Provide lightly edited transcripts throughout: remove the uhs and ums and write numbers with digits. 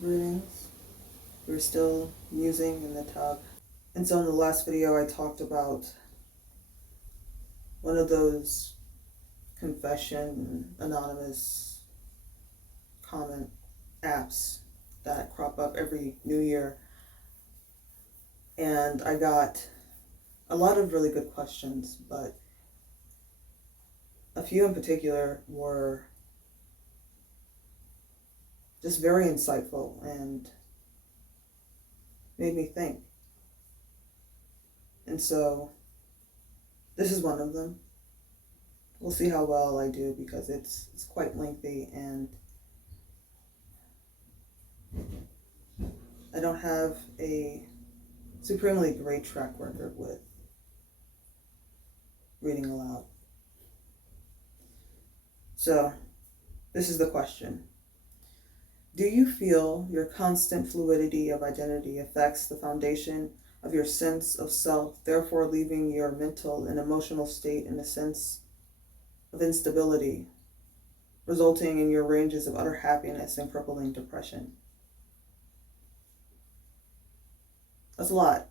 Greetings. We're still musing in the tub. And so in the last video I talked about one of those confession anonymous comment apps that crop up every new year. And I got a lot of really good questions, but a few in particular were just very insightful and made me think. And so this is one of them. We'll see how well I do because it's quite lengthy and I don't have a supremely great track record with reading aloud. So this is the question. Do you feel your constant fluidity of identity affects the foundation of your sense of self, therefore leaving your mental and emotional state in a sense of instability, resulting in your ranges of utter happiness and crippling depression? That's a lot.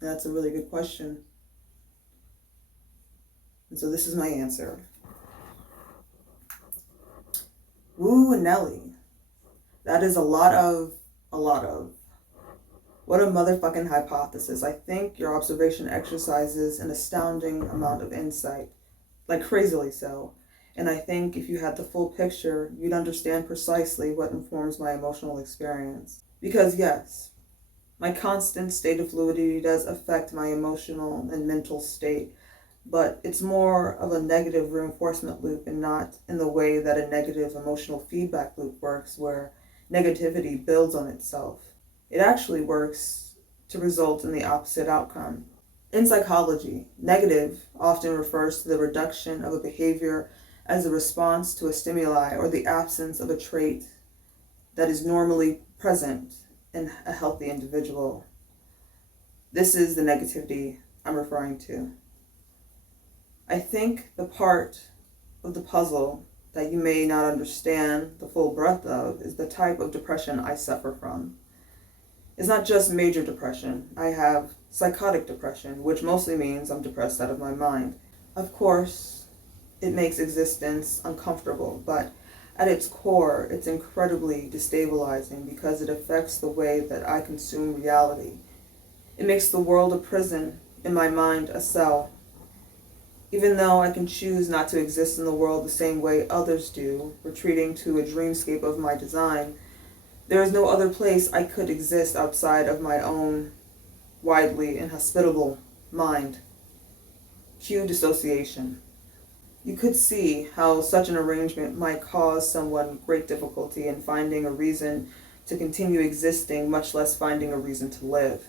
That's a really good question. And so this is my answer. Woo and Nelly. That is a lot of. What a motherfucking hypothesis. I think your observation exercises an astounding amount of insight, like crazily so. And I think if you had the full picture, you'd understand precisely what informs my emotional experience. Because yes, my constant state of fluidity does affect my emotional and mental state, but it's more of a negative reinforcement loop and not in the way that a negative emotional feedback loop works, where negativity builds on itself. It actually works to result in the opposite outcome. In psychology, negative often refers to the reduction of a behavior as a response to a stimuli or the absence of a trait that is normally present in a healthy individual. This is the negativity I'm referring to. I think the part of the puzzle that you may not understand the full breadth of is the type of depression I suffer from. It's not just major depression. I have psychotic depression, which mostly means I'm depressed out of my mind. Of course, it makes existence uncomfortable, but at its core, it's incredibly destabilizing because it affects the way that I consume reality. It makes the world a prison, in my mind a cell. Even though I can choose not to exist in the world the same way others do, retreating to a dreamscape of my design, there is no other place I could exist outside of my own widely inhospitable mind. Cue dissociation. You could see how such an arrangement might cause someone great difficulty in finding a reason to continue existing, much less finding a reason to live.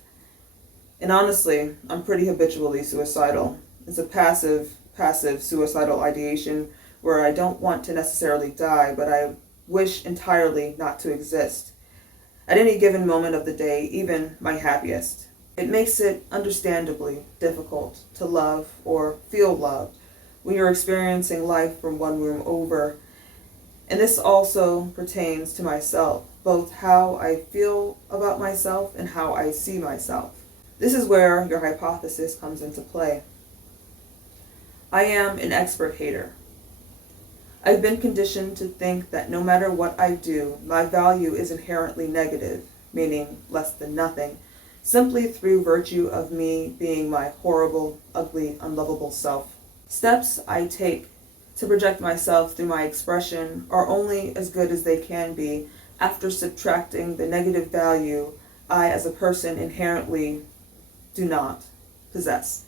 And honestly, I'm pretty habitually suicidal. It's a passive suicidal ideation where I don't want to necessarily die, but I wish entirely not to exist. At any given moment of the day, even my happiest. It makes it understandably difficult to love or feel loved when you're experiencing life from one room over. And this also pertains to myself, both how I feel about myself and how I see myself. This is where your hypothesis comes into play. I am an expert hater. I've been conditioned to think that no matter what I do, my value is inherently negative, meaning less than nothing, simply through virtue of me being my horrible, ugly, unlovable self. Steps I take to project myself through my expression are only as good as they can be after subtracting the negative value I as a person inherently do not possess.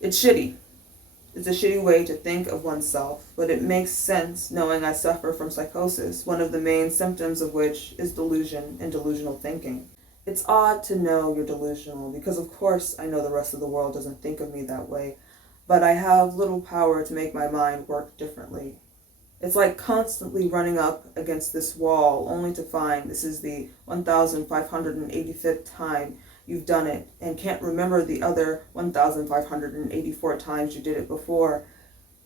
It's shitty. It's a shitty way to think of oneself, but it makes sense knowing I suffer from psychosis, one of the main symptoms of which is delusion and delusional thinking. It's odd to know you're delusional because of course I know the rest of the world doesn't think of me that way, but I have little power to make my mind work differently. It's like constantly running up against this wall only to find this is the 1,585th time you've done it and can't remember the other 1,584 times you did it before.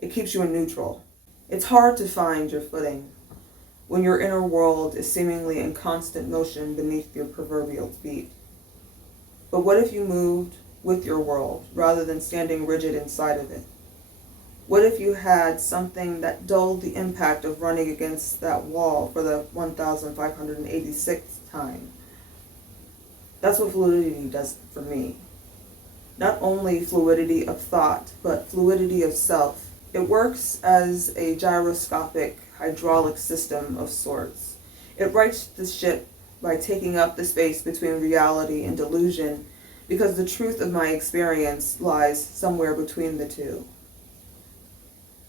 It keeps you in neutral. It's hard to find your footing. when your inner world is seemingly in constant motion beneath your proverbial feet? But what if you moved with your world rather than standing rigid inside of it? What if you had something that dulled the impact of running against that wall for the 1,586th time? That's what fluidity does for me. Not only fluidity of thought, but fluidity of self. It works as a gyroscopic hydraulic system of sorts. It rights the ship by taking up the space between reality and delusion, because the truth of my experience lies somewhere between the two.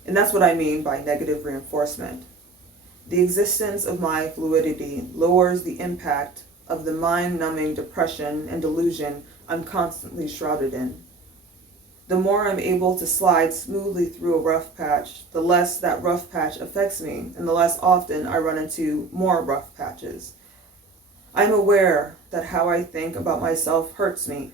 And that's what I mean by negative reinforcement. The existence of my fluidity lowers the impact of the mind-numbing depression and delusion I'm constantly shrouded in. The more I'm able to slide smoothly through a rough patch, the less that rough patch affects me, and the less often I run into more rough patches. I'm aware that how I think about myself hurts me,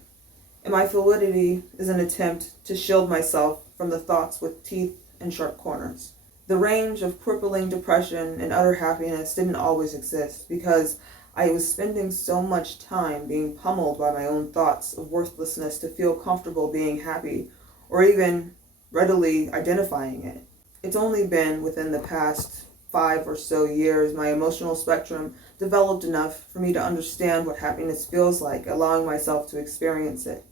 and my fluidity is an attempt to shield myself from the thoughts with teeth and sharp corners. The range of crippling depression and utter happiness didn't always exist because I was spending so much time being pummeled by my own thoughts of worthlessness to feel comfortable being happy, or even readily identifying it. It's only been within the past 5 or so years my emotional spectrum developed enough for me to understand what happiness feels like, allowing myself to experience it.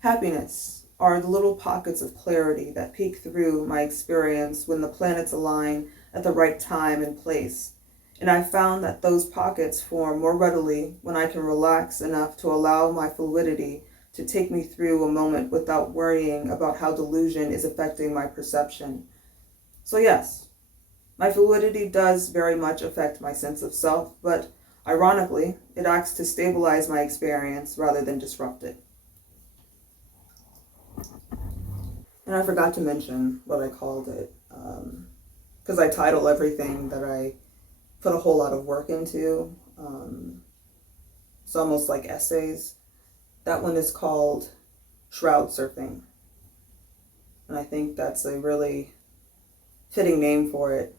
Happiness are the little pockets of clarity that peek through my experience when the planets align at the right time and place. And I found that those pockets form more readily when I can relax enough to allow my fluidity to take me through a moment without worrying about how delusion is affecting my perception. So yes, my fluidity does very much affect my sense of self, but ironically, it acts to stabilize my experience rather than disrupt it. And I forgot to mention what I called it, because I title everything that I put a whole lot of work into. It's almost like essays. That one is called Shroud Surfing. And I think that's a really fitting name for it,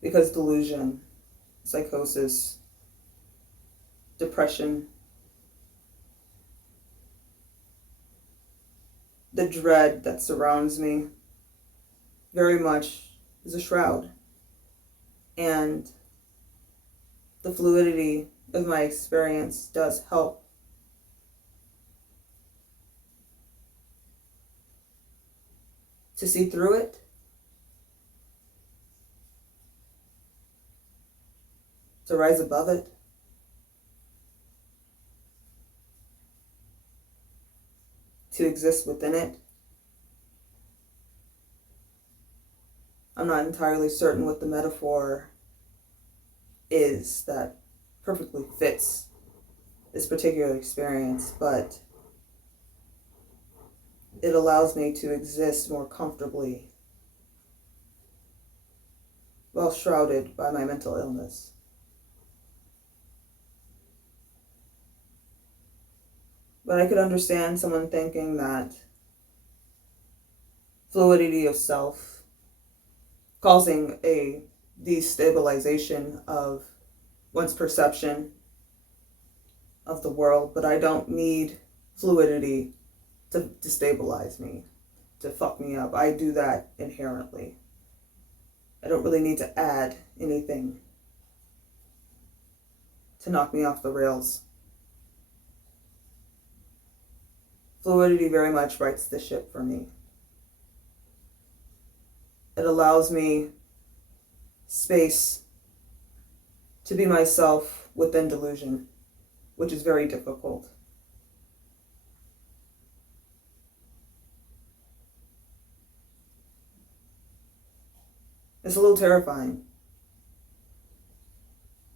because delusion, psychosis, depression, the dread that surrounds me very much is a shroud. And the fluidity of my experience does help to see through it, to rise above it, to exist within it. I'm not entirely certain what the metaphor is that perfectly fits this particular experience, but it allows me to exist more comfortably while shrouded by my mental illness. But I could understand someone thinking that fluidity of self causing a destabilization of one's perception of the world, but I don't need fluidity to destabilize me, to fuck me up. I do that inherently. I don't really need to add anything to knock me off the rails. Fluidity very much rights the ship for me. It allows me space to be myself within delusion, which is very difficult. It's a little terrifying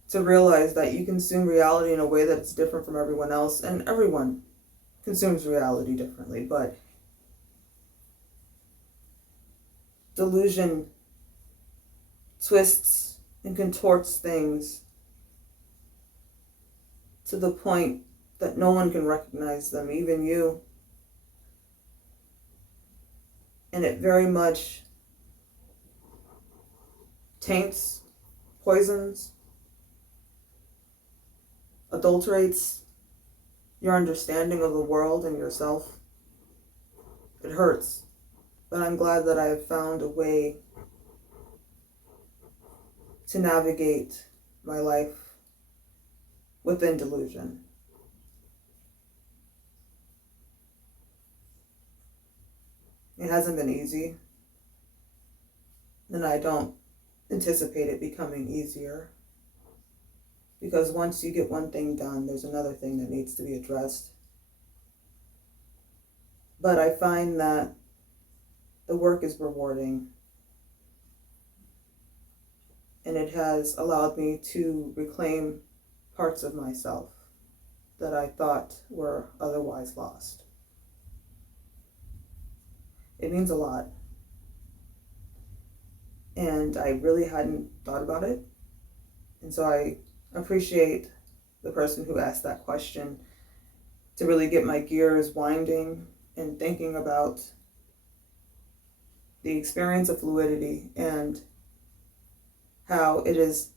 to realize that you consume reality in a way that's different from everyone else, and everyone consumes reality differently, but delusion twists and contorts things to the point that no one can recognize them, even you. And it very much taints poisons, adulterates your understanding of the world and yourself. It hurts, but I'm glad that I have found a way to navigate my life within delusion. It hasn't been easy, and I don't anticipate it becoming easier, because once you get one thing done, there's another thing that needs to be addressed. But I find that the work is rewarding, and it has allowed me to reclaim parts of myself that I thought were otherwise lost. It means a lot. And I really hadn't thought about it. And so I appreciate the person who asked that question to really get my gears winding and thinking about the experience of fluidity and how it is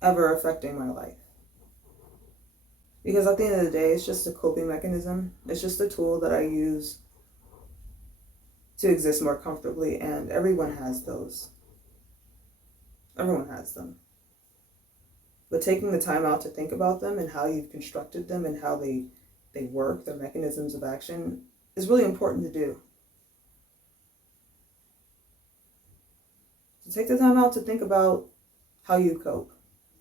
ever affecting my life. Because at the end of the day, it's just a coping mechanism. It's just a tool that I use to exist more comfortably, and everyone has those. Everyone has them. But taking the time out to think about them and how you've constructed them and how they work, their mechanisms of action, is really important to do. So take the time out to think about how you cope,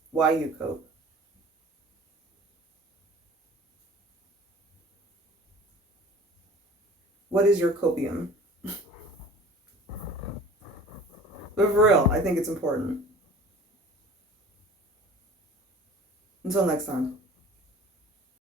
why you cope. What is your copium? But for real, I think it's important. Until next time.